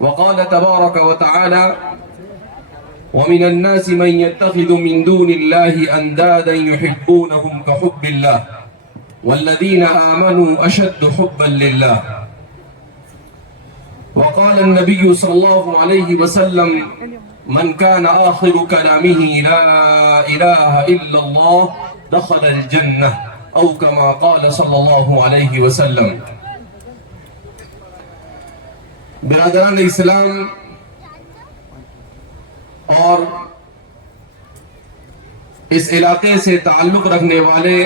وقال تبارك وتعالى ومن الناس من يتخذ من دون الله أندادا يحبونهم كحب الله والذين آمنوا أشد حبا لله. وقال النبي صلى الله عليه وسلم من كان آخر كلامه لا إله إلا الله دخل الجنة أو كما قال صلى الله عليه وسلم. برادران اسلام اور اس علاقے سے تعلق رکھنے والے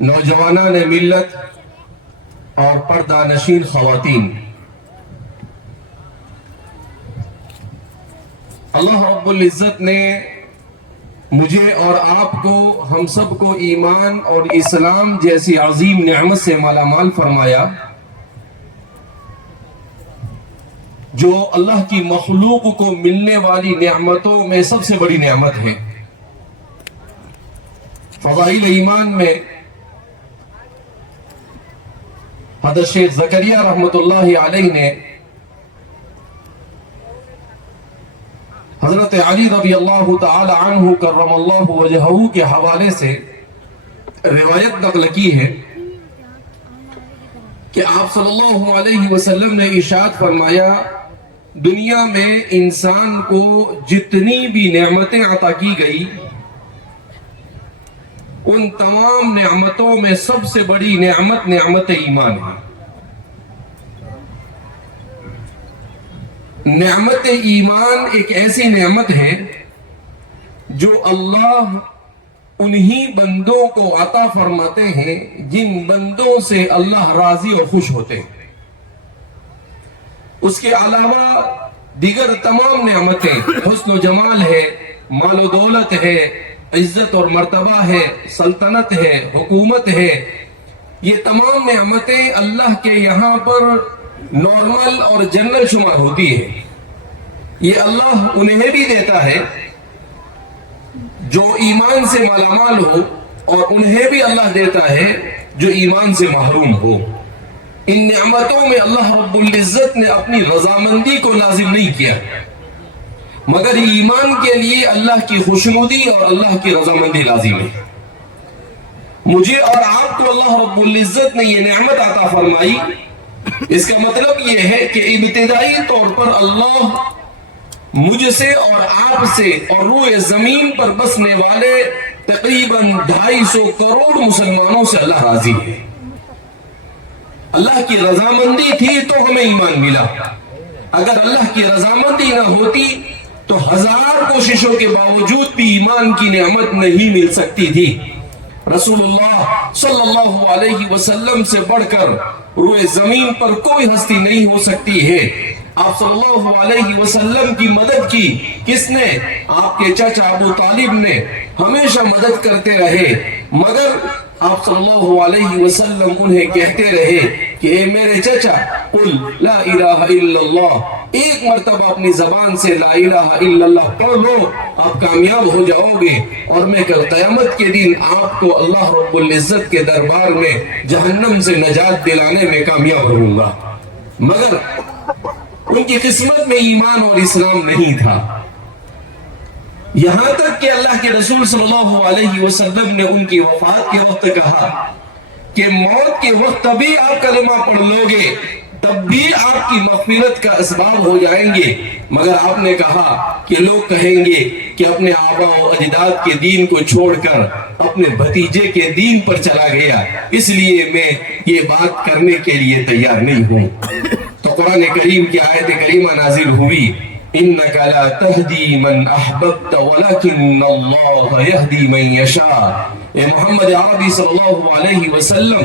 نوجوانان ملت اور پردہ نشین خواتین، اللہ رب العزت نے مجھے اور آپ کو، ہم سب کو ایمان اور اسلام جیسی عظیم نعمت سے مالا مال فرمایا، جو اللہ کی مخلوق کو ملنے والی نعمتوں میں سب سے بڑی نعمت ہے۔ فضائل ایمان میں حضرت شیخ زکریہ رحمۃ اللہ علیہ نے حضرت علی رضی اللہ تعالی عنہ کرم اللہ وجہہ کے حوالے سے روایت نقل کی ہے کہ آپ صلی اللہ علیہ وسلم نے ارشاد فرمایا، دنیا میں انسان کو جتنی بھی نعمتیں عطا کی گئی، ان تمام نعمتوں میں سب سے بڑی نعمت ایمان ہے۔ نعمت ایمان ایک ایسی نعمت ہے جو اللہ انہی بندوں کو عطا فرماتے ہیں جن بندوں سے اللہ راضی اور خوش ہوتے ہیں۔ اس کے علاوہ دیگر تمام نعمتیں، حسن و جمال ہے، مال و دولت ہے، عزت اور مرتبہ ہے، سلطنت ہے، حکومت ہے، یہ تمام نعمتیں اللہ کے یہاں پر نارمل اور جنرل شمار ہوتی ہے۔ یہ اللہ انہیں بھی دیتا ہے جو ایمان سے مالا مال ہو، اور انہیں بھی اللہ دیتا ہے جو ایمان سے محروم ہو۔ ان نعمتوں میں اللہ رب العزت نے اپنی رضامندی کو لازم نہیں کیا، مگر ایمان کے لیے اللہ کی خوشنودی اور اللہ کی رضامندی لازم ہے۔ مجھے اور آپ کو اللہ رب العزت نے یہ نعمت عطا فرمائی، اس کا مطلب یہ ہے کہ ابتدائی طور پر اللہ مجھ سے اور آپ سے اور روئے زمین پر بسنے والے تقریباً 250 کروڑ مسلمانوں سے اللہ راضی ہے۔ اللہ کی رضامندی تھی تو ہمیں ایمان ملا، اگر اللہ کی رضامندی نہ ہوتی تو 1000 کوششوں کے باوجود بھی ایمان کی نعمت نہیں مل سکتی تھی۔ رسول اللہ صلی اللہ علیہ وسلم سے بڑھ کر روئے زمین پر کوئی ہستی نہیں ہو سکتی ہے۔ آپ صلی اللہ علیہ وسلم کی مدد کی کس نے؟ آپ کے چچا ابو طالب نے ہمیشہ مدد کرتے رہے، مگر آپ صلی اللہ علیہ وسلم انہیں کہتے رہے کہ اے میرے چچا قل لا الہ الا اللہ، ایک مرتبہ اپنی زبان سے لا الہ الا اللہ پڑھ لو، آپ کامیاب ہو جاؤ گے، اور میں کل قیامت کے دن آپ کو اللہ رب العزت کے دربار میں جہنم سے نجات دلانے میں کامیاب رہوں گا۔ مگر ان کی قسمت میں ایمان اور اسلام نہیں تھا، یہاں تک کہ اللہ کے رسول صلی اللہ علیہ وسلم نے ان کی وفات کے وقت کہا کہ موت کے وقت تبھی آپ کلمہ پڑھ لو گے، تب بھی آپ کی مغفرت کا اسباب ہو جائیں گے، مگر آپ نے کہا کہ لوگ کہیں گے کہ اپنے آبا و اجداد کے دین کو چھوڑ کر اپنے بھتیجے کے دین پر چلا گیا، اس لیے میں یہ بات کرنے کے لیے تیار نہیں ہوں۔ تو قرآن کریم کی آیت کریمہ نازل ہوئی، انک لا تہدی من احببت ولکن اللہ یہدی من یشاء۔ اے محمد عربی صلی اللہ علیہ وسلم،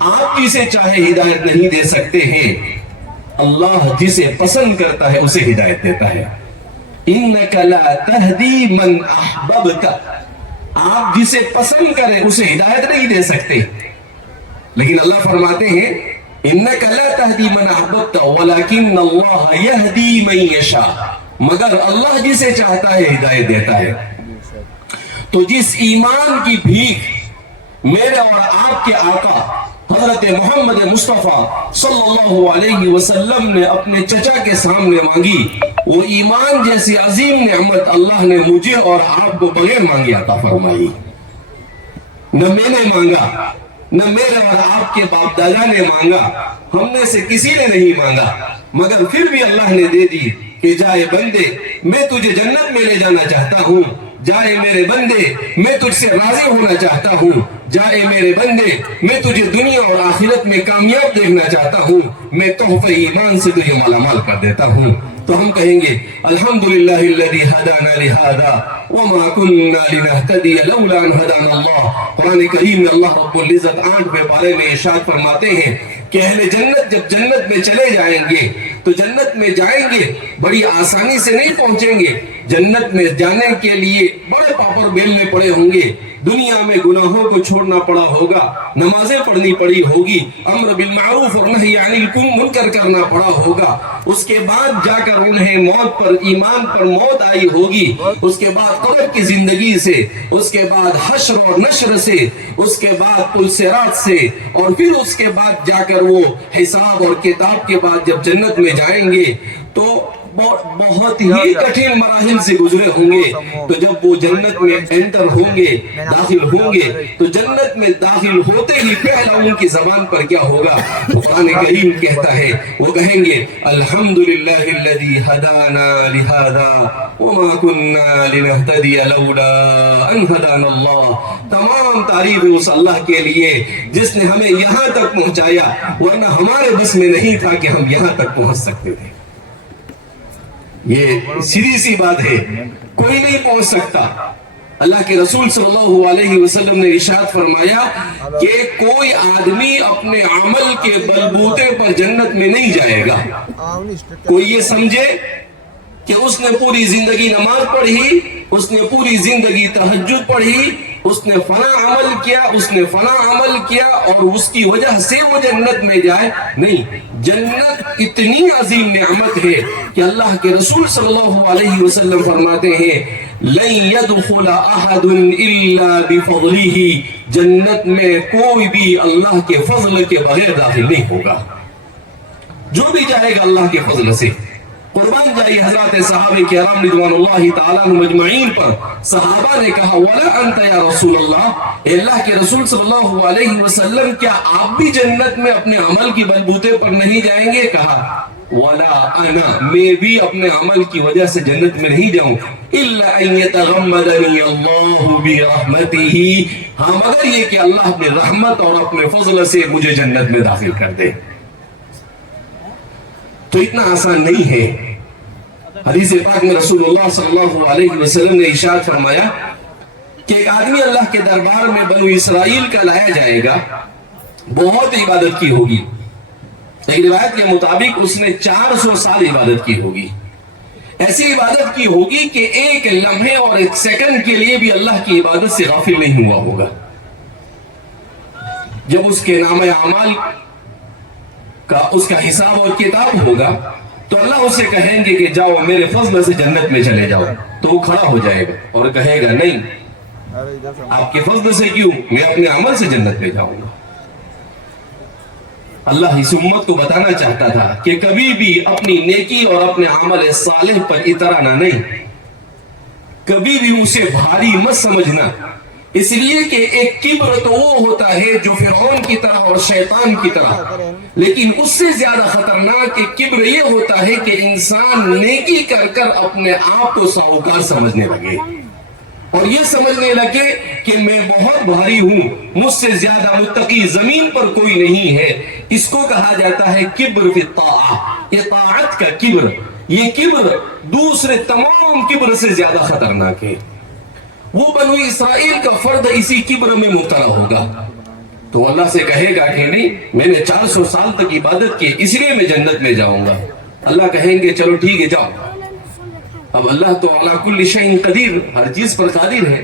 آپ جسے چاہے ہدایت نہیں دے سکتے ہیں، اللہ جسے پسند کرتا ہے اسے ہدایت دیتا ہے۔ انک لا تہدی من احببت، آپ جسے پسند کریں اسے ہدایت نہیں دے سکتے، لیکن اللہ فرماتے ہیں انک لا تہدی من احببت ولکن اللہ یہدی من یشاء، مگر اللہ جسے چاہتا ہے ہدایت دیتا ہے۔ تو جس ایمان کی بھیک میرے اور آپ کے آقا حضرت محمد مصطفیٰ صلی اللہ علیہ وسلم نے اپنے چچا کے سامنے مانگی، وہ ایمان جیسی عظیم نعمت اللہ نے مجھے اور آپ کو بغیر مانگے عطا فرمائی۔ نہ میں نے مانگا، نہ میرے اور آپ کے باپ دادا نے مانگا، ہم نے سے کسی نے نہیں مانگا، مگر پھر بھی اللہ نے دے دی کہ جائے بندے میں تجھے جنت میں لے جانا چاہتا ہوں، جائے میرے بندے میں تجھ سے راضی ہونا چاہتا ہوں، جائے میرے بندے میں تجھے دنیا اور آخرت میں کامیاب دیکھنا چاہتا ہوں، میں تحفہ ایمان سے تجھے مالا مال کر دیتا ہوں۔ تو ہم کہیں گے الحمدللہ الذی ہدانا لہذا وما کننا لنہتدی لولا ان ہدانا اللہ۔ قرآن کریم میں اللہ رب العزت 8ویں پارے میں ارشاد فرماتے ہیں کہ اہل جنت جب جنت میں چلے جائیں گے تو جنت میں جائیں گے بڑی آسانی سے نہیں پہنچیں گے، جنت میں جانے کے لیے بڑے پاپڑ بیلنے پڑے ہوں گے، دنیا میں گناہوں کو چھوڑنا پڑا ہوگا، نمازیں پڑھنی پڑی ہوگی، امر بالمعروف اور نہی عن المنکر کرنا پڑا ہوگا، اس کے بعد جا کر انہیں موت پر ایمان پر موت آئی ہوگی، اس کے بعد قبر کی زندگی سے، اس کے بعد حشر اور نشر سے، اس کے بعد پل صراط سے، اور پھر اس کے بعد جا کر وہ حساب اور کتاب کے بعد جب جنت میں جائیں گے تو بہت ہی کٹھن مراحل سے گزرے ہوں گے۔ تو جب وہ جنت میں انٹر ہوں گے، داخل ہوں گے، تو جنت میں داخل ہوتے ہی پہلا ان کی زبان پر کیا ہوگا؟ قرآن کریم کہتا ہے وہ کہیں گے الحمدللہ الذی ہدانا لہذا وما کننا لنہتدی لولا ان ہدانا اللہ۔ تمام تعریف اس اللہ کے لیے جس نے ہمیں یہاں تک پہنچایا، ورنہ ہمارے بس میں نہیں تھا کہ ہم یہاں تک پہنچ سکتے تھے۔ یہ سیدھی سی بات ہے، کوئی نہیں پہنچ سکتا۔ اللہ کے رسول صلی اللہ علیہ وسلم نے ارشاد فرمایا کہ کوئی آدمی اپنے عمل کے بلبوتے پر جنت میں نہیں جائے گا۔ کوئی یہ سمجھے کہ اس نے پوری زندگی نماز پڑھی، اس نے پوری زندگی تہجد پڑھی، اس نے فلاں عمل کیا، اس نے فلاں عمل کیا اور اس کی وجہ سے وہ جنت میں جائے، نہیں۔ جنت اتنی عظیم نعمت ہے کہ اللہ کے رسول صلی اللہ علیہ وسلم فرماتے ہیں لن يدخل احد الا بفضله، جنت میں کوئی بھی اللہ کے فضل کے بغیر داخل نہیں ہوگا، جو بھی جائے گا اللہ کے فضل سے۔ قربان جائیے حضرات صحابہ کرام رضوان اللہ تعالیٰ عنہم اجمعین پر۔ صحابہ نے کہا وَلَا أَنْتَ يَا رسول اللہ، اے اللہ کے رسول صلی اللہ علیہ وسلم کیا آپ بھی جنت میں اپنے عمل کی بلبوتے پر نہیں جائیں گے؟ کہا وَلَا أَنَا، میں بھی اپنے عمل کی وجہ سے جنت میں نہیں جاؤں، إِلَّا أَن يَتَغَمَّدَنِي اللَّهُ بِرَحْمَتِهِ، ہاں مگر یہ کہ اللہ اپنے رحمت اور اپنے فضل سے مجھے جنت میں داخل کر دے۔ تو اتنا آسان نہیں ہے۔ حدیث پاک میں رسول اللہ صلی اللہ علیہ وسلم نے ارشاد فرمایا کہ ایک آدمی اللہ کے دربار میں بنو اسرائیل کا لایا جائے گا، بہت عبادت کی ہوگی، ایک روایت کے مطابق اس نے 400 سال عبادت کی ہوگی، ایسی عبادت کی ہوگی کہ ایک لمحے اور ایک سیکنڈ کے لیے بھی اللہ کی عبادت سے غافل نہیں ہوا ہوگا۔ جب اس کے نام اعمال کا اس کا حساب اور کتاب ہوگا تو اللہ اسے کہیں گے کہ جاؤ میرے فضل سے جنت میں چلے جاؤ، تو وہ کھڑا ہو جائے گا اور کہے گا نہیں، آپ کے فضل سے کیوں، میں اپنے عمل سے جنت میں جاؤں گا۔ اللہ اس امت کو بتانا چاہتا تھا کہ کبھی بھی اپنی نیکی اور اپنے عمل صالح پر اترانا نہیں، کبھی بھی اسے بھاری مت سمجھنا، اس لیے کہ ایک کبر تو وہ ہوتا ہے جو فرعون کی طرح اور شیطان کی طرح، لیکن اس سے زیادہ خطرناک ایک کبر یہ ہوتا ہے کہ انسان نیکی کر کر اپنے آپ کو ساہوکار سمجھنے لگے اور یہ سمجھنے لگے کہ میں بہت بھاری ہوں، مجھ سے زیادہ متقی زمین پر کوئی نہیں ہے۔ اس کو کہا جاتا ہے کبر فی الطاعہ، اطاعت کا کبر۔ یہ کبر دوسرے تمام کبر سے زیادہ خطرناک ہے۔ وہ بنو اسرائیل کا فرد اسی کبر میں مبتلا ہوگا تو اللہ سے کہے گا کہ نہیں، میں نے 400 سال تک عبادت کی اس لیے میں جنت میں جاؤں گا۔ اللہ کہیں گے چلو ٹھیک ہے جاؤ۔ اب اللہ تو علی کل شیء قدیر، ہر چیز پر قادر ہے۔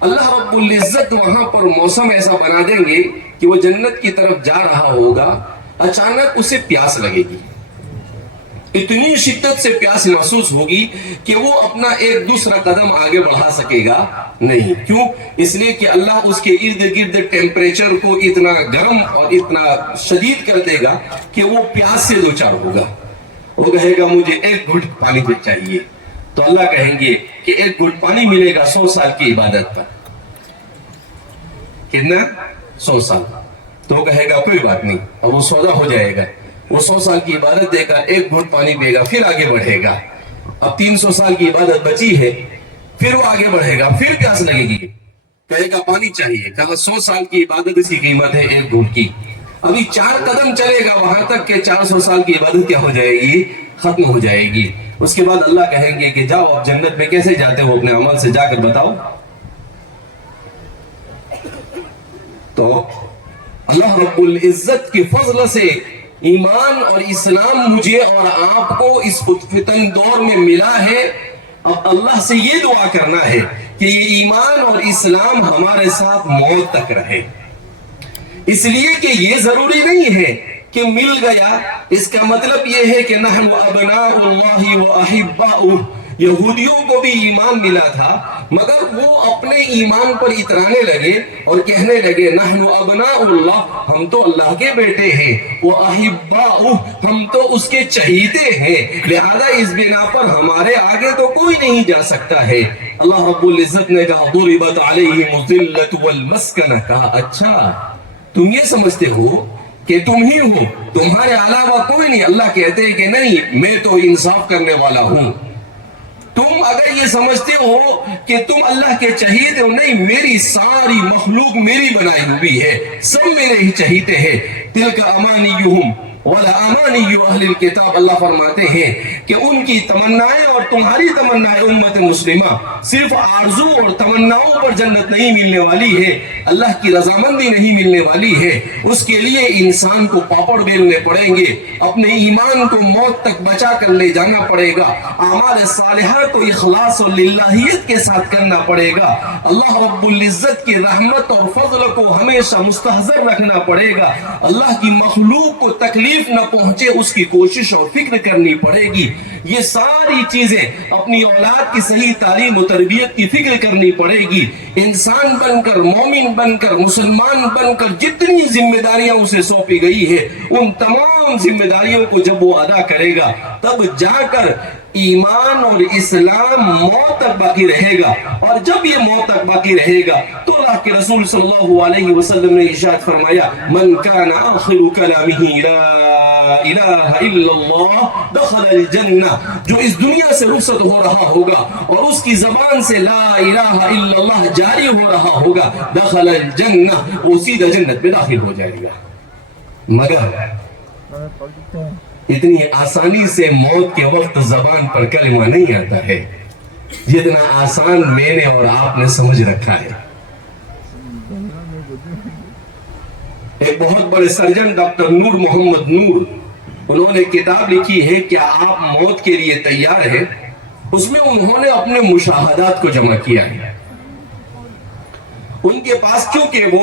اللہ رب العزت وہاں پر موسم ایسا بنا دیں گے کہ وہ جنت کی طرف جا رہا ہوگا، اچانک اسے پیاس لگے گی، اتنی شدت سے پیاس محسوس ہوگی کہ وہ اپنا ایک دوسرا قدم آگے بڑھا سکے گا نہیں۔ کیوں؟ اس لیے کہ اللہ اس کے ارد گرد ٹیمپریچر کو اتنا گرم اور اتنا شدید کر دے گا کہ وہ پیاس سے دوچار ہوگا۔ وہ کہے گا مجھے ایک گھٹ پانی چاہیے، تو اللہ کہیں گے کہ ایک گھٹ پانی ملے گا 100 سال کی عبادت پر۔ کتنا؟ 100 سال۔ تو وہ کہے گا کوئی بات نہیں، اور وہ سودا ہو جائے گا، وہ 100 سال کی عبادت دے گا، ایک گھٹ پانی پے گا، پھر آگے بڑھے گا۔ اب 300 سال کی عبادت بچی ہے، پھر وہ آگے بڑھے گا، پھر پیاس لگے گی، کہے گا پانی چاہیے، کہا 100 سال کی عبادت اسی قیمت ہے ایک گھٹ کی۔ ابھی 4 قدم چلے گا وہاں تک کہ 400 سال کی عبادت کیا ہو جائے گی؟ ختم ہو جائے گی۔ اس کے بعد اللہ کہیں گے کہ جاؤ اب جنت میں کیسے جاتے ہو، اپنے عمل سے جا کر بتاؤ۔ تو اللہ رب العزت کے فضل سے ایمان اور اسلام مجھے اور آپ کو اس فتن دور میں ملا ہے۔ اب اللہ سے یہ دعا کرنا ہے کہ یہ ایمان اور اسلام ہمارے ساتھ موت تک رہے۔ اس لیے کہ یہ ضروری نہیں ہے کہ مل گیا، اس کا مطلب یہ ہے کہ نحن ابناء اللہ و احباؤہ۔ یہودیوں کو بھی ایمان ملا تھا مگر وہ اپنے ایمان پر اترانے لگے اور کہنے لگے نحن ابناء اللہ، ہم تو اللہ کے بیٹے ہیں، وہ احباؤہ، ہم تو اس کے چہیتے ہیں، لہذا اس بنا پر ہمارے آگے تو کوئی نہیں جا سکتا ہے۔ اللہ رب العزت نے کہا ضربت علیہم الذلۃ والمسکنہ، کہا اچھا تم یہ سمجھتے ہو کہ تم ہی ہو، تمہارے علاوہ کوئی نہیں؟ اللہ کہتے ہیں کہ نہیں، میں تو انصاف کرنے والا ہوں۔ تم اگر یہ سمجھتے ہو کہ تم اللہ کے چہیتے ہو، نہیں، میری ساری مخلوق میری بنائی ہوئی ہے، سب میرے ہی چہیتے ہیں۔ تلک امانیہم ولا امانی اہل الکتاب، اللہ فرماتے ہیں کہ ان کی تمنائیں اور تمہاری تمنائیں امت مسلمہ صرف آرزو اور تمناؤں پر جنت نہیں ملنے والی ہے، اللہ کی رضامندی نہیں ملنے والی ہے۔ اس کے لیے انسان کو پاپڑ بیلنے پڑیں گے، اپنے ایمان کو موت تک بچا کر لے جانا پڑے گا، اعمال صالحہ کو اخلاص اور للہیت کے ساتھ کرنا پڑے گا، اللہ رب العزت کی رحمت اور فضل کو ہمیشہ مستحضر رکھنا پڑے گا، اللہ کی مخلوق کو تکلیف نہ پہنچے اس کی کوشش اور فکر کرنی پڑے گی۔ یہ ساری چیزیں اپنی اولاد کی صحیح تعلیم و تربیت کی فکر کرنی پڑے گی۔ انسان بن کر، مومن بن کر، مسلمان بن کر جتنی ذمہ داریاں اسے سونپی گئی ہے ان تمام ذمہ داریوں کو جب وہ ادا کرے گا تب جا کر ایمان اور اسلام موت تک باقی رہے گا، اور جب یہ موت تک باقی رہے گا تو اللہ کے رسول صلی اللہ علیہ وسلم نے ارشاد فرمایا من کان آخر کلامہ لا الہ الا اللہ دخل الجنہ، جو اس دنیا سے رخصت ہو رہا ہوگا اور اس کی زبان سے لا الہ الا اللہ جاری ہو رہا ہوگا دخل الجنہ، وہ سیدھا جنت میں داخل ہو جائے گا۔ مگر اتنی آسانی سے موت کے وقت زبان پر کلمہ نہیں آتا ہے جتنا آسان میں نے اور آپ نے سمجھ رکھا ہے۔ ایک بہت بڑے سرجن ڈاکٹر نور محمد نور، انہوں نے کتاب لکھی ہے کیا آپ موت کے لیے تیار ہیں؟ اس میں انہوں نے اپنے مشاہدات کو جمع کیا ہے۔ ان کے پاس کیونکہ وہ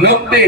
90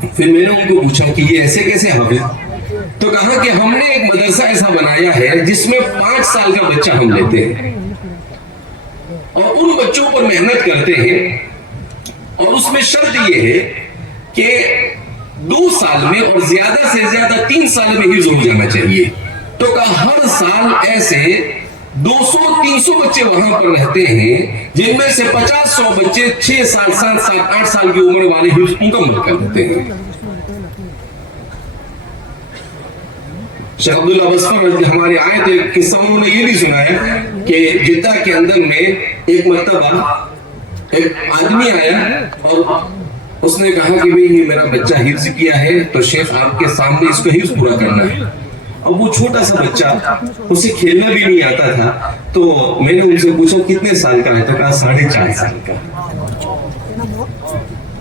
پھر میں نے ان کو پوچھا کہ یہ ایسے کیسے حافظ؟ تو کہا کہ ہم نے ایک مدرسہ ایسا بنایا ہے جس میں 5 سال کا بچہ ہم لیتے ہیں اور ان بچوں پر محنت کرتے ہیں، اور اس میں شرط یہ ہے کہ 2 سال میں اور زیادہ سے زیادہ 3 سال میں حفظ ہو جانا چاہیے۔ تو کہا ہر سال ایسے 200-300 بچے وہاں پر رہتے ہیں جن میں سے 50-100 بچے 6 سال 7 سال 8 سال کی عمر والے حفظ مکمل کر دیتے ہیں۔ شیخ عبداللہ بسفر ہمارے آئے تھے، قصہ انہوں نے یہ بھی سنایا کہ جدہ کے اندر میں ایک مرتبہ ایک آدمی آیا اور اس نے کہا کہ بھئی یہ میرا بچہ حفظ کیا ہے تو شیخ آپ کے سامنے اس کو حفظ پورا کرنا ہے۔ اب وہ چھوٹا سا بچہ، اسے کھیلنا بھی نہیں آتا تھا، تو میں نے ان سے پوچھا کتنے سال کا ہے؟ تو کہا 4.5 سال کا۔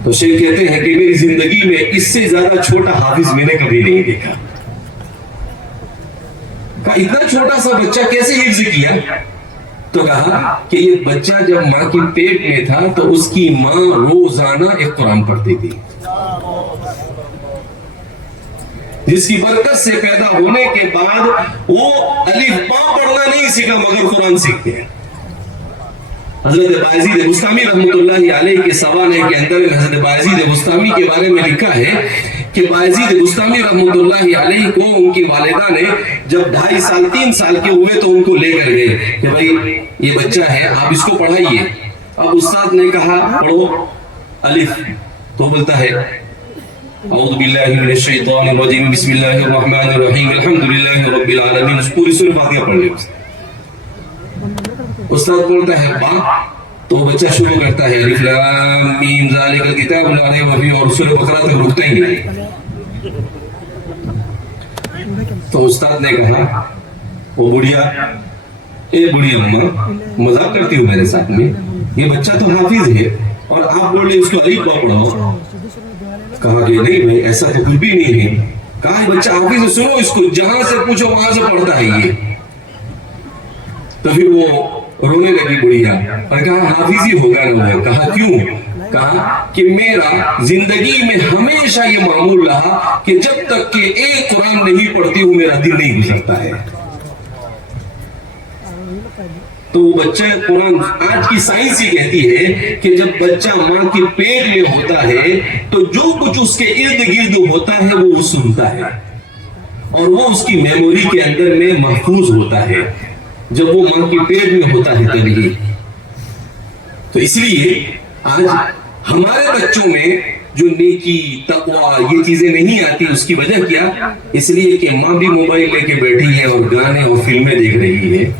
تو شیخ کہتے ہیں کہ میری زندگی میں اس سے زیادہ چھوٹا حافظ میں نے کبھی نہیں دیکھا۔ کہا اتنا چھوٹا سا بچہ کیسے حفظ کیا؟ تو کہا کہ یہ بچہ جب ماں کی پیٹ میں تھا تو اس کی ماں روزانہ ایک قرآن پڑھتی تھی، جس کی برکت سے پیدا ہونے کے بعد وہ الف با پڑھنا نہیں سیکھا مگر قرآن سیکھتے ہیں۔ حضرت بایزید بستامی رحمۃ اللہ علیہ کے سوانح کے اندر حضرت بایزید بستامی کے بارے میں لکھا ہے کہ بایزید بستامی رحمۃ اللہ علیہ کو ان کی والدہ نے جب 2.5 سال 3 سال کے ہوئے تو ان کو لے کر گئے کہ بھائی یہ بچہ ہے آپ اس کو پڑھائیے۔ اب استاد نے کہا پڑھو الف، تو بولتا ہے اعوذ باللہ من الشیطان الرجیم بسم اللہ الرحمن الرحیم الحمدللہ رب العالمین، اس پوری سورہ فاتحہ پڑھ لے۔ استاد بولتا ہے با، تو بچہ شروع کرتا ہے الف لام میم ذالک الکتاب لا ریب فیہ، اور سورہ بقرہ تک رکتا ہی نہیں۔ تو استاد نے کہا وہ بڑھیا، اے بڑھیا اماں مذاق کرتی ہو میرے ساتھ میں، یہ بچہ تو حافظ ہے اور آپ بول رہے اس کو الف با پڑھاؤ۔ کہا کہ نہیں بھائی ایسا تو کچھ بھی نہیں ہے۔ کہا بچہ حافظ ہے، سنو اس کو، جہاں سے پوچھو وہاں سے پڑھتا ہے یہ۔ تو پھر وہ رونے لگی بڑھیا اور کہا حافظ ہی ہوگا نہ ہوگا۔ کہا کیوں؟ کہا کہ میرا زندگی میں ہمیشہ یہ معمول رہا کہ جب تک کہ ایک قرآن نہیں پڑھتی ہوں میرا دل نہیں گزرتا ہے۔ تو بچہ قرآن، آج کی سائنس ہی کہتی ہے کہ جب بچہ ماں کے پیٹ میں ہوتا ہے تو جو کچھ اس کے ارد گرد ہوتا ہے وہ سنتا ہے اور وہ اس کی میموری کے اندر میں محفوظ ہوتا ہے جب وہ ماں کے پیٹ میں ہوتا ہے تبھی۔ تو اس لیے آج ہمارے بچوں میں جو نیکی تقوی یہ چیزیں نہیں آتی، اس کی وجہ کیا؟ اس لیے کہ ماں بھی موبائل لے کے بیٹھی ہے اور گانے اور فلمیں دیکھ رہی ہے،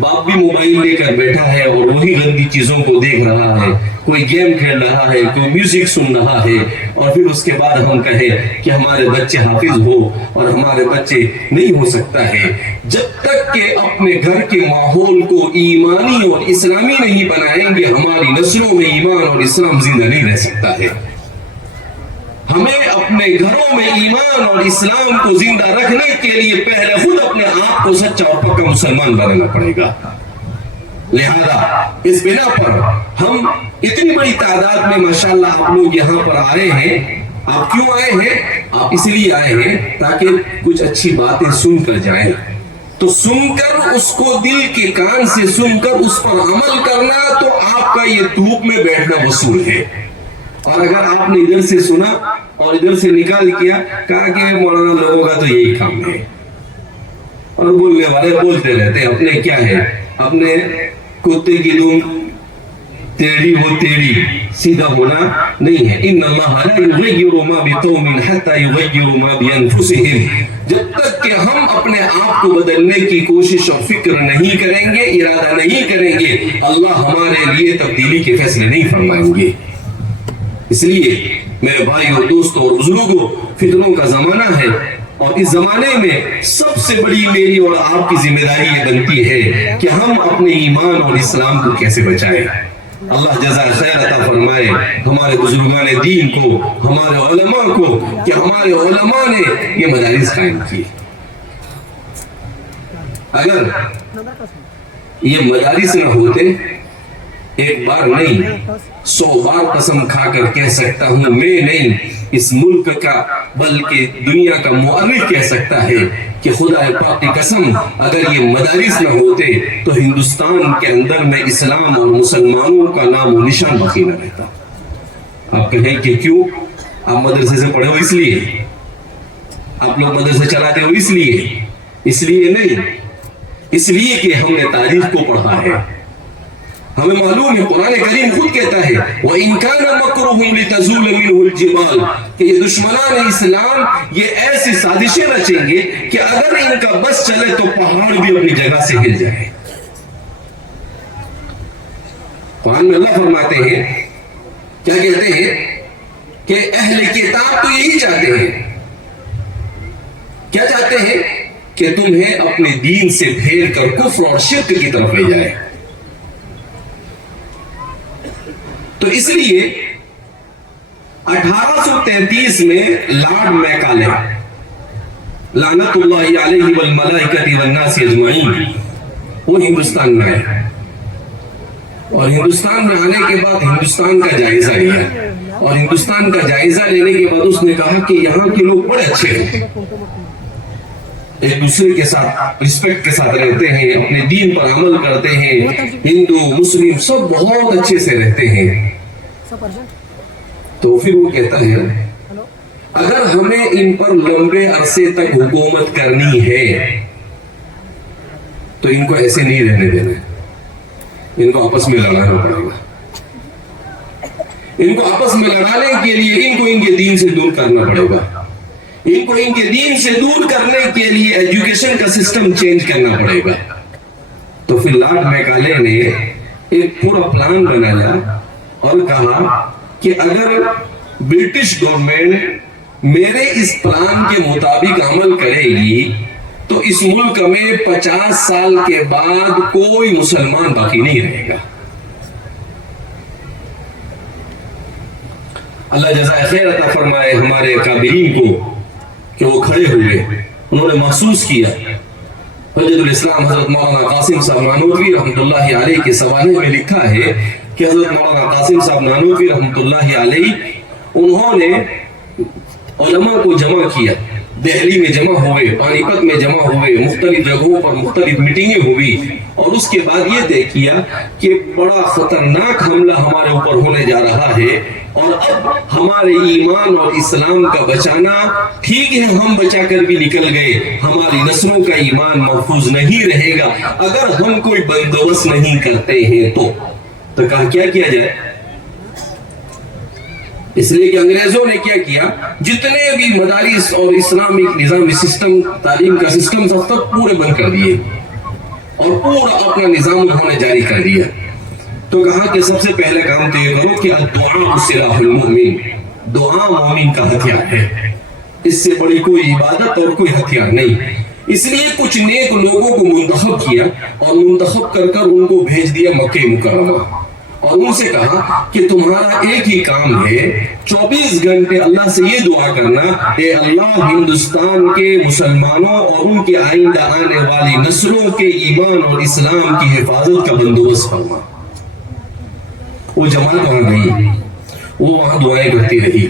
باپ بھی موبائل لے کر بیٹھا ہے اور وہی گندی چیزوں کو دیکھ رہا ہے، کوئی گیم کھیل رہا ہے، کوئی میوزک سن رہا ہے، اور پھر اس کے بعد ہم کہیں کہ ہمارے بچے حافظ ہو اور ہمارے بچے نہیں ہو سکتا ہے۔ جب تک کہ اپنے گھر کے ماحول کو ایمانی اور اسلامی نہیں بنائیں گے ہماری نسلوں میں ایمان اور اسلام زندہ نہیں رہ سکتا ہے۔ ہمیں اپنے گھروں میں ایمان اور اسلام کو زندہ رکھنے کے لیے پہلے خود اپنے آپ کو سچا اور پکا مسلمان بنانا پڑے گا۔ لہذا اس بنا پر ہم اتنی بڑی تعداد میں ماشاءاللہ آپ لوگ یہاں پر آئے ہیں۔ آپ کیوں آئے ہیں؟ آپ اس لیے آئے ہیں تاکہ کچھ اچھی باتیں سن کر جائیں، تو سن کر اس کو دل کے کان سے سن کر اس پر عمل کرنا، تو آپ کا یہ دھوپ میں بیٹھنا وصول ہے۔ اور اگر آپ نے ادھر سے سنا اور ادھر سے نکال کیا، کہا کہ مولانا لوگوں کا تو یہی کام ہے اور بولنے والے بولتے رہتے ہیں، اپنے کیا ہے، اپنے کتے کی دم ٹیڑھی ہو ٹیڑھی، سیدھا ہونا نہیں ہے۔ ان اللہ لا یغیر ما بقوم حتی یغیروا ما بانفسهم، جب تک کہ ہم اپنے آپ کو بدلنے کی کوشش اور فکر نہیں کریں گے، ارادہ نہیں کریں گے، اللہ ہمارے لیے تبدیلی کے فیصلے نہیں فرمائیں گے۔ اس لیے میرے بھائیوں، دوستوں اور بزرگوں، فتنوں کا زمانہ ہے اور اس زمانے میں سب سے بڑی میری اور آپ کی ذمہ داری یہ بنتی ہے کہ ہم اپنے ایمان اور اسلام کو کیسے بچائیں۔ اللہ جزائے خیر عطا فرمائے ہمارے بزرگان دین کو، ہمارے علماء کو، کہ ہمارے علماء نے یہ مدارس قائم کی۔ اگر یہ مدارس نہ ہوتے، ایک بار نہیں 100 بار قسم کھا کر کہہ سکتا ہوں، میں نہیں اس ملک کا بلکہ دنیا کا مؤرخ کہہ سکتا ہے کہ خدا پاک کی قسم اگر یہ مدارس نہ ہوتے تو ہندوستان کے اندر میں اسلام اور مسلمانوں کا نام و نشان باقی نہ رہتا. آپ کہیں کہ کیوں؟ آپ مدرسے سے پڑھے ہو اس لیے، آپ لوگ مدرسے چلاتے ہو اس لیے نہیں، اس لیے کہ ہم نے تاریخ کو پڑھا ہے. ہمیں معلوم ہے قرآن کریم خود کہتا ہے وَإِن كَانَ مَكْرُهُمْ لِتَزُولَ مِنْهُ الْجِبَالُ کہ یہ دشمنان اسلام یہ ایسی سازشیں رچیں گے کہ اگر ان کا بس چلے تو پہاڑ بھی اپنی جگہ سے ہل جائے. قرآن میں اللہ فرماتے ہیں، کیا کہتے ہیں کہ اہل کتاب تو یہی چاہتے ہیں، کیا چاہتے ہیں کہ تمہیں اپنے دین سے پھیر کر کفر اور شرک کی طرف لے جائے. تو اس لیے 1833 میں لارڈ میکالے لعنت اللہ علیہ والملائکۃ والناس اجمعین وہ ہندوستان میں آئے، اور ہندوستان میں آنے کے بعد ہندوستان کا جائزہ لیا، اور ہندوستان کا جائزہ لینے کے بعد اس نے کہا کہ یہاں کے لوگ بڑے اچھے ہیں، ایک دوسرے کے ساتھ رسپیکٹ کے ساتھ رہتے ہیں، اپنے دین پر عمل کرتے ہیں، ہندو مسلم سب بہت اچھے سے رہتے ہیں. تو پھر وہ کہتا ہے اگر ہمیں ان پر لمبے عرصے تک حکومت کرنی ہے تو ان کو ایسے نہیں رہنے دینا، ان کو آپس میں لڑانا پڑے گا. ان کو آپس میں لڑانے کے لیے ان کو ان کے دین سے دور کرنا پڑے گا، ان کو ان کے دین سے دور کرنے کے لیے ایجوکیشن کا سسٹم چینج کرنا پڑے گا. تو پھر لارڈ میکالے نے ایک پورا پلان بنایا اور کہا کہ اگر برٹش گورنمنٹ میرے اس پلان کے مطابق عمل کرے گی تو اس ملک میں 50 سال کے بعد کوئی مسلمان باقی نہیں رہے گا. اللہ جزائے خیر عطا فرمائے ہمارے اکابرین کو کہ وہ کھڑے ہوئے، انہوں نے محسوس کیا. حجت الاسلام حضرت مولانا قاسم صاحب نانوتوی رحمۃ اللہ علیہ کے سوانح میں لکھا ہے کہ حضرت مولانا قاسم صاحب نانوتوی رحمۃ اللہ علیہ انہوں نے علماء کو جمع کیا، دہلی میں جمع ہوئے، پانی پت میں جمع ہوئے، مختلف جگہوں پر مختلف میٹنگیں ہوئی، اور اس کے بعد یہ طے کیا کہ بڑا خطرناک حملہ ہمارے اوپر ہونے جا رہا ہے، اور اب ہمارے ایمان اور اسلام کا بچانا ٹھیک ہے، ہم بچا کر بھی نکل گئے، ہماری نسلوں کا ایمان محفوظ نہیں رہے گا اگر ہم کوئی بندوبست نہیں کرتے ہیں. تو کہا کیا کیا جائے؟ اس لیے کہ انگریزوں نے کیا کیا، جتنے بھی مدارس اور اسلامک نظامی سسٹم، تعلیم کا سسٹم سب پورے بند کر دیے اور پورا اپنا نظام انہوں نے جاری کر دیا. تو کہا کہ سب سے پہلے کام تو یہ کرو کہ الدعاء سلاح المؤمن، دعا مومن کا ہتھیار ہے، اس سے بڑی کوئی عبادت اور کوئی ہتھیار نہیں. اس لیے کچھ نیک لوگوں کو منتخب کیا اور منتخب کر ان کو بھیج دیا مکہ مکرمہ، اور ان سے کہا کہ تمہارا ایک ہی کام ہے، 24 گھنٹے اللہ سے یہ دعا کرنا، اے اللہ ہندوستان کے مسلمانوں اور ان کے آئندہ آنے والی نسلوں کے ایمان اور اسلام کی حفاظت کا بندوبست فرما. وہ جماعت وہاں گئی، وہ وہاں دعائیں کرتی رہی.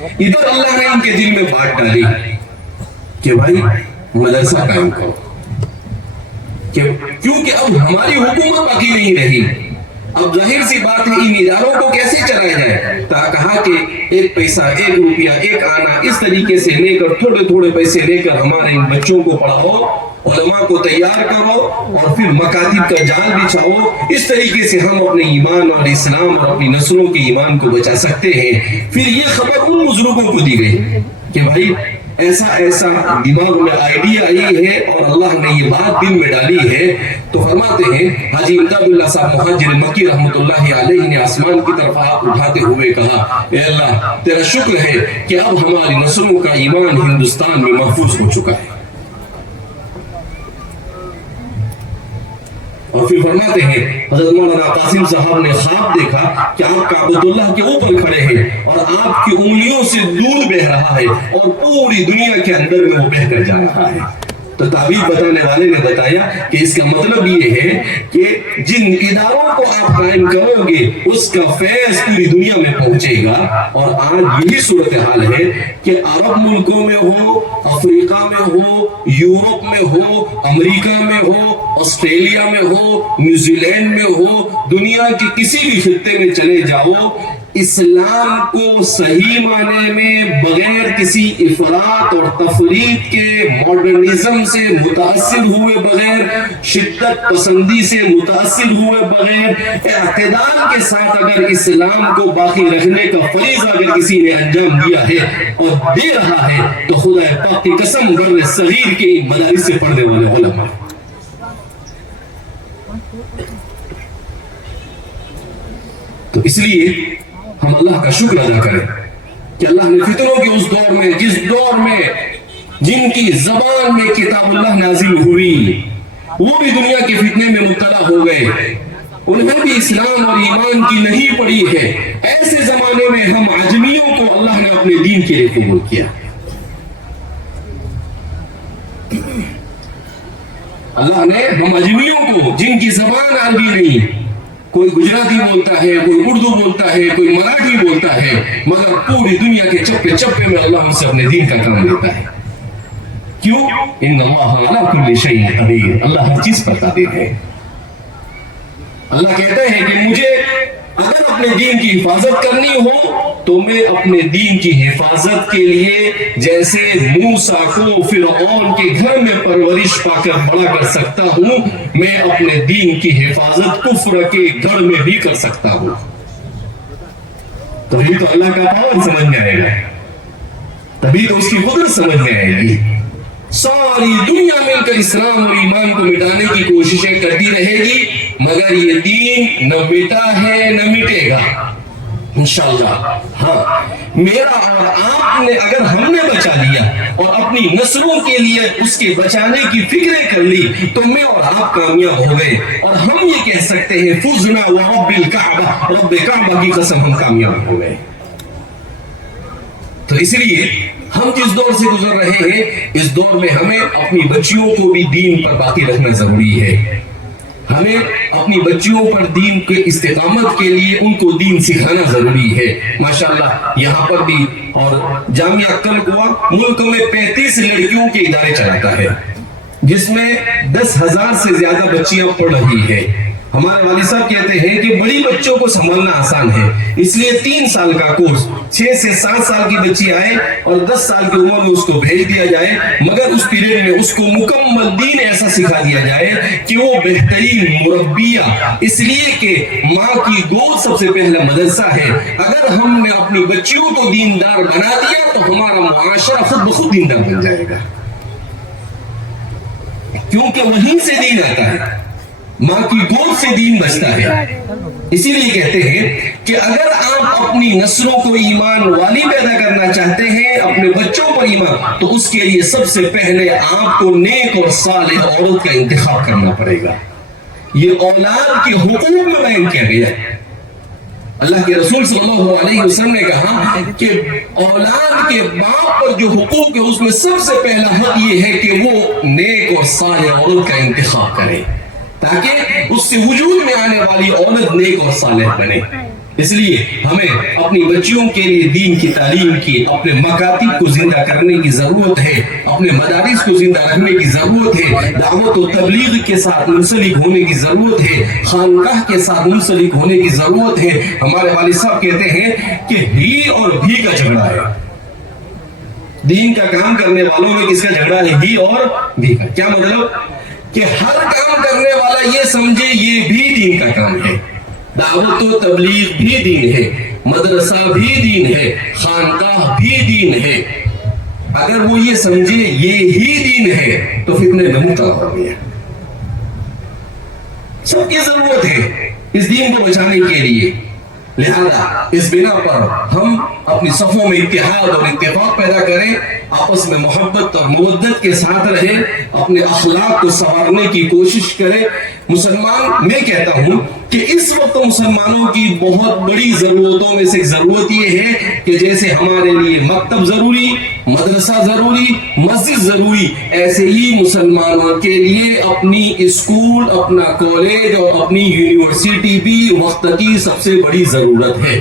ادھر اللہ نے ان کے دل میں بات ڈالی کہ بھائی مدرسہ قائم کرو، کیونکہ اب ہماری حکومت باقی نہیں رہی، اب ظاہر سی بات ہے ان اداروں کو کیسے چلایا جائے. کہا کہ ایک پیسہ، ایک روپیہ، ایک آنا اس طریقے سے لے کر، تھوڑے تھوڑے پیسے لے کر ہمارے ان بچوں کو پڑھاؤ، علماء کو تیار کرو، اور پھر مکاتب کا جال بچھاؤ. اس طریقے سے ہم اپنے ایمان اور اسلام اور اپنی نسلوں کے ایمان کو بچا سکتے ہیں. پھر یہ خبر ان بزرگوں کو دی گئی کہ بھائی ایسا دماغ میں آئیڈیا آئی ہے اور اللہ نے یہ بات دل میں ڈالی ہے. تو فرماتے ہیں حاجی امداد اللہ صاحب مہاجر مکی رحمۃ اللہ علیہ نے آسمان کی طرف ہاتھ اٹھاتے ہوئے کہا، اے اللہ تیرا شکر ہے کہ اب ہماری نسلوں کا ایمان ہندوستان میں محفوظ ہو چکا ہے. اور پھر فرماتے ہیں حضرت مولانا قاسم صاحب نے خواب دیکھا کہ آپ کعبۃ اللہ کے اوپر کھڑے ہیں اور آپ کی انگلیوں سے دودھ بہ رہا ہے اور پوری دنیا کے اندر میں وہ بہ کر جا رہا ہے. تو تعبیر بتانے والے نے بتایا کہ اس کا مطلب یہ ہے کہ جن اداروں کو آپ قائم کرو گے اس کا فیض پوری دنیا میں پہنچے گا. اور آج یہی صورتحال ہے کہ عرب ملکوں میں ہو، افریقہ میں ہو، یورپ میں ہو، امریکہ میں ہو، آسٹریلیا میں ہو، نیوزی لینڈ میں ہو، دنیا کے کسی بھی خطے میں چلے جاؤ، اسلام کو صحیح معنی میں بغیر کسی افراط اور تفریط کے، ماڈرنزم سے متاثر ہوئے بغیر، شدت پسندی سے متاثر ہوئے بغیر، اعتدال کے ساتھ اگر اسلام کو باقی رکھنے کا فریضہ اگر کسی نے انجام دیا ہے اور دے رہا ہے تو خدا پاک کی قسم بر صغیر کے مدارس سے پڑھنے والے علماء. تو اس لیے ہم اللہ کا شکر ادا کریں کہ اللہ نے فتنوں کے اس دور میں، جس دور میں جن کی زبان میں کتاب اللہ نازل ہوئی وہ بھی دنیا کے فتنے میں مبتلا ہو گئے، انہیں بھی اسلام اور ایمان کی نہیں پڑی ہے. ایسے زمانے میں ہم عجمیوں کو اللہ نے اپنے دین کے لیے قبول کیا. اللہ نے ہم عجمیوں کو، جن کی زبان عربی نہیں، کوئی گجراتی بولتا ہے، کوئی اردو بولتا ہے، کوئی مراٹھی بولتا ہے، مگر پوری دنیا کے چپے چپے میں اللہ ہم سے اپنے دین کا کام لیتا ہے. کیوں؟ ان اللہ علی کل شیء قدیر، اللہ ہر چیز پر قادر ہے. اللہ کہتا ہے کہ مجھے اگر اپنے دین کی حفاظت کرنی ہو تو میں اپنے دین کی حفاظت کے لیے جیسے موسیٰ کو فرعون کے گھر میں پرورش پا کر بڑا کر سکتا ہوں، میں اپنے دین کی حفاظت کفر کے گھر میں بھی کر سکتا ہوں. تبھی تو اللہ کا پاور سمجھ میں آئے گا، تبھی تو اس کی قدرت سمجھ میں آئے گی. ساری دنیا مل کر اسلام اور ایمان کو مٹانے کی کوششیں کرتی رہے گی مگر یہ دین نہ مٹا ہے نہ مٹے گا انشاءاللہ. ہاں، میرا اور آپ نے اگر ہم نے بچا لیا اور اپنی نسلوں کے لیے اس کے بچانے کی فکریں کر لی تو میں اور آپ کامیاب ہو گئے، اور ہم یہ کہہ سکتے ہیں فزنا ورب الکعبہ، رب کعبہ کی قسم ہم کامیاب ہو گئے. تو اس لیے ہم جس دور سے گزر رہے ہیں اس دور میں ہمیں اپنی بچیوں کو بھی دین پر باقی رکھنا ضروری ہے. ہمیں اپنی بچیوں پر دین کے استقامت کے لیے ان کو دین سکھانا ضروری ہے. ماشاءاللہ یہاں پر بھی اور جامعہ کلکوا ملک میں 35 لڑکیوں کے ادارے چلاتا ہے جس میں 10,000 سے زیادہ بچیاں پڑھ رہی ہیں. ہمارے والد صاحب کہتے ہیں کہ بڑی بچوں کو سنبھالنا آسان ہے، اس لیے 3 سال کا کورس 6 سے 7 سال کی بچی آئے اور 10 سال کی عمر میں اس کو بھیج دیا جائے، مگر اس پیریڈ میں اس کو مکمل دین ایسا سکھا دیا جائے کہ وہ بہترین مربیہ، اس لیے کہ ماں کی گود سب سے پہلا مدرسہ ہے. اگر ہم نے اپنی بچیوں کو دیندار بنا دیا تو ہمارا معاشرہ خود بخود دیندار بن جائے گا، کیونکہ وہیں سے دین آتا ہے، ماں کی گود سے دین بچتا ہے. اسی لیے کہتے ہیں کہ اگر آپ اپنی نسلوں کو ایمان والی پیدا کرنا چاہتے ہیں، اپنے بچوں پر ایمان، تو اس کے لیے سب سے پہلے آپ کو نیک اور صالح عورت کا انتخاب کرنا پڑے گا. یہ اولاد کے حقوق میں بیان کیا گیا. اللہ کے رسول صلی اللہ علیہ وسلم نے کہا کہ اولاد کے باپ پر جو حقوق ہے اس میں سب سے پہلا حق یہ ہے کہ وہ نیک اور صالح عورت کا انتخاب کرے تاکہ اس سے وجود میں آنے والی عورت نیک اور صالح بنے. اس لیے ہمیں اپنی بچیوں کے لیے دین کی تعلیم کی، اپنے مکاتب کو زندہ کرنے کی ضرورت ہے، اپنے مدارس کو زندہ رکھنے کی ضرورت ہے، دعوت و تبلیغ کے ساتھ منسلک ہونے کی ضرورت ہے، خانقاہ کے ساتھ منسلک ہونے کی ضرورت ہے. ہمارے والد صاحب کہتے ہیں کہ ہی اور بھی کا جھگڑا ہے. دین کا کام کرنے والوں میں کس کا جھگڑا ہے؟ ہی اور بھی کا. کیا مطلب؟ کہ ہر کام کرنے والا یہ سمجھے یہ بھی دین کا کام ہے. دعوت و تبلیغ بھی دین ہے، مدرسہ بھی دین ہے، خانقاہ بھی دین ہے. اگر وہ یہ سمجھے یہ ہی دین ہے تو فتنے میں مبتلا ہو گیا. سب کی ضرورت ہے اس دین کو بچانے کے لیے. لہذا اس بنا پر ہم اپنی صفوں میں اتحاد اور اتفاق پیدا کریں، آپس میں محبت اور مودت کے ساتھ رہیں، اپنے اخلاق کو سنوارنے کی کوشش کریں. مسلمان میں کہتا ہوں کہ اس وقت مسلمانوں کی بہت بڑی ضرورتوں میں سے ایک ضرورت یہ ہے کہ جیسے ہمارے لیے مکتب ضروری، مدرسہ ضروری، مسجد ضروری، ایسے ہی مسلمانوں کے لیے اپنی اسکول، اپنا کالج اور اپنی یونیورسٹی بھی وقت کی سب سے بڑی ضرورت ہے۔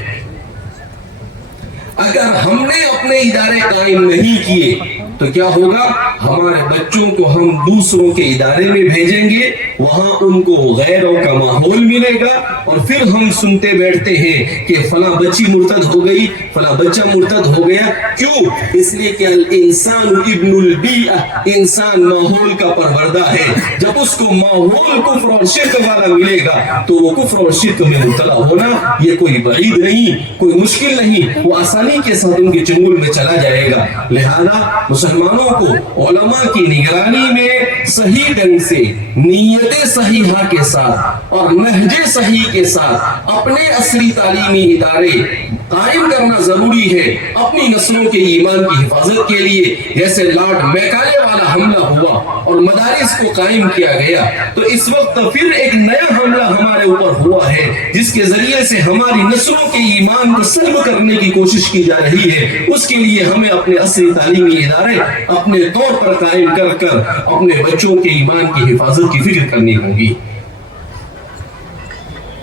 اگر ہم نے اپنے ادارے قائم نہیں کیے تو کیا ہوگا؟ ہمارے بچوں کو ہم دوسروں کے ادارے میں بھیجیں گے، وہاں ان کو غیروں کا ماحول ملے گا، اور پھر ہم سنتے بیٹھتے ہیں کہ فلاں بچی مرتد ہو گئی، فلاں بچہ مرتد ہو گیا۔ کیوں؟ اس لیے کہ الانسان ابن البیئہ، انسان ماحول کا پروردہ ہے۔ جب اس کو ماحول کفر اور شرک والا ملے گا تو وہ کفر اور شرک میں مبتلا ہونا یہ کوئی بعید نہیں، کوئی مشکل نہیں، وہ آسانی کے ساتھ ان کے چنگل میں چلا جائے گا۔ لہذا مسلمانوں کو علماء کی نگرانی میں صحیح ڈھنگ سے، نیت صحیحہ کے ساتھ اور نہج صحیح کے ساتھ اپنے عصری تعلیمی ادارے قائم کرنا ضروری ہے، اپنی نسلوں کے ایمان کی حفاظت کے لیے۔ جیسے لارڈ میکالے والا حملہ ہوا اور مدارس کو قائم کیا گیا، تو اس وقت پھر ایک نیا حملہ ہمارے اوپر ہوا ہے جس کے ذریعے سے ہماری نسلوں کے ایمان کو سلب کرنے کی کوشش کی جا رہی ہے۔ اس کے لیے ہمیں اپنے عصری تعلیمی ادارے اپنے طور پر قائم کر کر اپنے بچوں کے ایمان کی حفاظت کی فکر کرنی ہوگی۔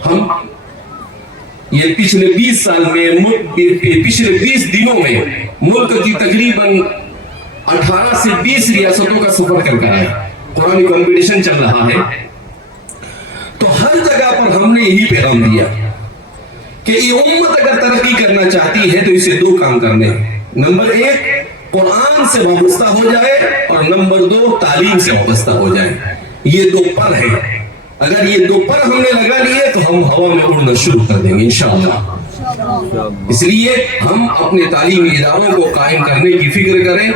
ہم یہ پچھلے 20 سال میں، پچھلے 20 دنوں میں ملک کی تقریباً 18 سے 20 ریاستوں کا سفر کر کر آئے۔ قرآنی کمپٹیشن چل رہا ہے، تو ہر جگہ پر ہم نے یہی پیغام دیا کہ یہ امت اگر ترقی کرنا چاہتی ہے تو اسے 2 کام کرنے ہیں۔ نمبر 1 قرآن سے وابستہ ہو جائے، اور نمبر 2 تعلیم سے وابستہ ہو جائے۔ یہ 2 پر ہیں، اگر یہ 2 پر ہم نے لگا لیے تو ہم ہوا میں اڑنا شروع کر دیں گے انشاءاللہ۔ اس لیے ہم اپنے تعلیمی اداروں کو قائم کرنے کی فکر کریں۔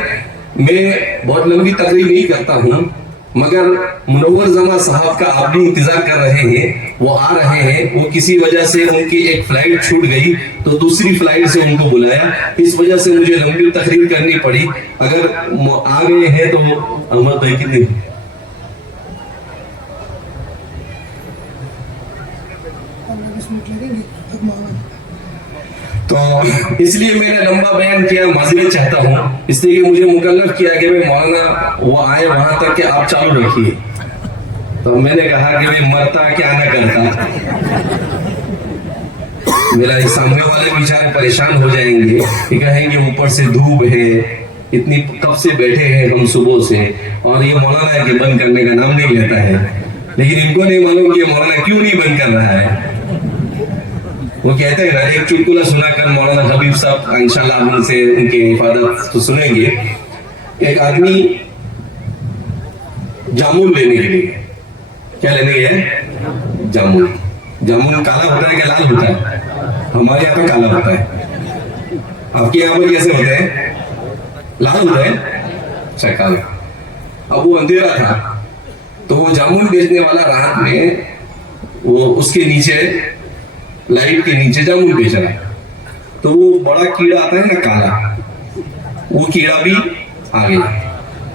میں بہت لمبی تقریر نہیں کرتا ہوں، مگر منور زماں صاحب کا آپ بھی انتظار کر رہے ہیں، وہ آ رہے ہیں۔ وہ کسی وجہ سے ان کی ایک فلائٹ چھوٹ گئی تو دوسری فلائٹ سے ان کو بلایا، اس وجہ سے مجھے لمبی تقریر کرنی پڑی۔ اگر آ گئے ہیں تو احمد بھائی کتنے تو اس لیے میں نے لمبا بیان کیا، معذرت چاہتا ہوں، اس لیے کہ مجھے مکلف کیا کہ میں مولانا وہ آئے وہاں تک کہ آپ چالو رکھیے۔ تو میں نے کہا کہ میں مرتا کیا نہ کرتا، میرا سامنے والے بیچارے پریشان ہو جائیں گے کہ کہیں گے اوپر سے دھوپ ہے، اتنی کب سے بیٹھے ہیں ہم صبح سے، اور یہ مولانا ہے کہ بند کرنے کا نام نہیں لیتا ہے۔ لیکن ان کو نہیں معلوم کہ مولانا کیوں نہیں بند کر رہا ہے۔ وہ کہتے ہیں نا، ایک چٹکلا سنا کر مولانا حبیب صاحب انشاءاللہ آپ ان سے ان کی حفاظت تو سنیں گے۔ ایک آدمی جامن لینے کے لیے، کیا لینے گیا؟ جامن۔ جامن کالا ہوتا ہے کہ لال ہوتا ہے؟ ہمارے یہاں پہ کالا ہوتا ہے، آپ کے یہاں پر کیسے ہوتے ہیں؟ لال ہوتا ہے؟ اچھا کالا۔ اب وہ اندھیرا تھا تو وہ جامن بیچنے والا رات میں وہ اس کے نیچے لائٹ کے نیچے جامن بیچ رہا ہے، تو وہ بڑا کیڑا آتا ہے نا کالا، وہ کیڑا بھی آ گیا۔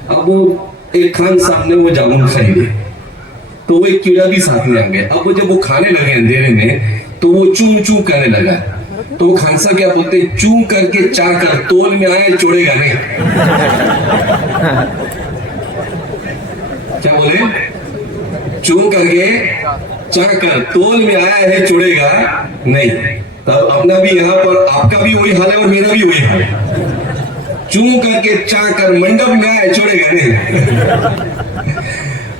اب وہ ایک خان صاحب نے وہ جامن خریدے تو وہ ایک کیڑا بھی ساتھ میں آ گیا۔ اب جب وہ کھانے لگے اندھیرے میں تو وہ چون چون کرنے لگا، تو وہ خان صاحب کیا بولتے ہیں، چون کر کے چا کر تول میں آئے چوڑے گا نہیں۔ کیا بولے؟ چون کر کے چا کر تول میں آیا ہے چوڑے گا نہیں۔ تب اپنا بھی یہاں پر آپ کا بھی وہی حال ہے اور میرا بھی وہی حال ہے، چون کر کے چا کر منڈپ میں آئے چوڑے گا نہیں۔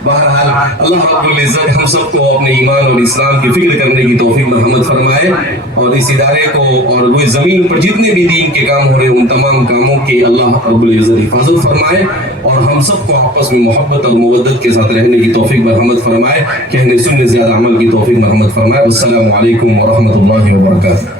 بہرحال اللہ رب العزت ہم سب کو اپنے ایمان اور اسلام کی فکر کرنے کی توفیق مرحمت فرمائے، اور اس ادارے کو اور وہ زمین پر جتنے بھی دین کے کام ہو رہے ہیں ان تمام کاموں کی اللہ رب العزت حفاظت فرمائے، اور ہم سب کو آپس میں محبت اور مودت کے ساتھ رہنے کی توفیق مرحمت فرمائے، کہنے سننے زیادہ عمل کی توفیق مرحمت فرمائے۔ السلام علیکم ورحمۃ اللہ وبرکاتہ۔